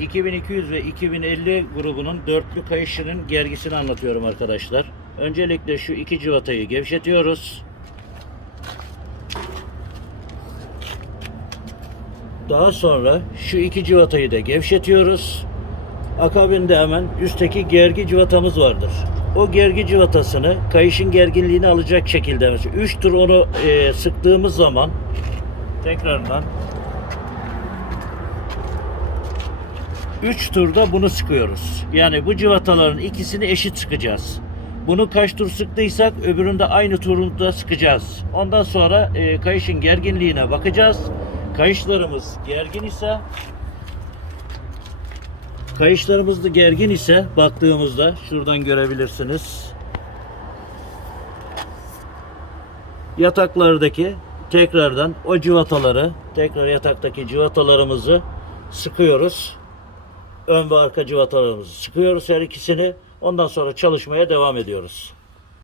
2200 ve 2050 grubunun dörtlü kayışının gergisini anlatıyorum arkadaşlar. Öncelikle şu iki civatayı gevşetiyoruz. Daha sonra şu iki civatayı da gevşetiyoruz. Akabinde hemen üstteki gergi civatamız vardır. O gergi civatasını kayışın gerginliğini alacak şekilde mesela 3 tur onu e, sıktığımız zaman tekrardan 3 turda bunu sıkıyoruz. Yani bu civataların ikisini eşit sıkacağız. Bunu kaç tur sıktıysak öbüründe aynı turunda sıkacağız. Ondan sonra e, kayışın gerginliğine bakacağız. Kayışlarımız gergin ise Kayışlarımız da gergin ise baktığımızda şuradan görebilirsiniz. Yataklardaki tekrardan o civataları tekrar yataktaki civatalarımızı sıkıyoruz. Ön ve arka civatalarımızı sıkıyoruz her ikisini. Ondan sonra çalışmaya devam ediyoruz.